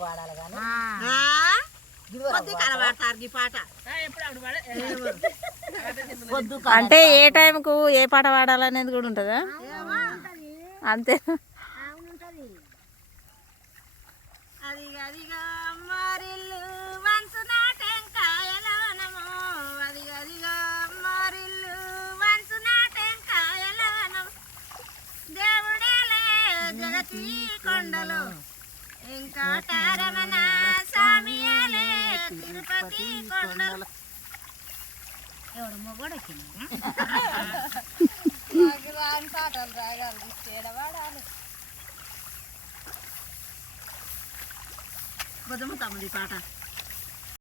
వాడాలి అంటే ఏ టైంకు ఏ పాట పాడాలనేది కూడా ఉంటుందా? అంతే. అది అది జగతి కొండలు ఇంకా తారమణ స్వామియాలే తిరుపతి కొండలు ఎవడు రాని పాటలు రాగాలి తీసేడవాడాలి బుధము తమ్ముడి పాట.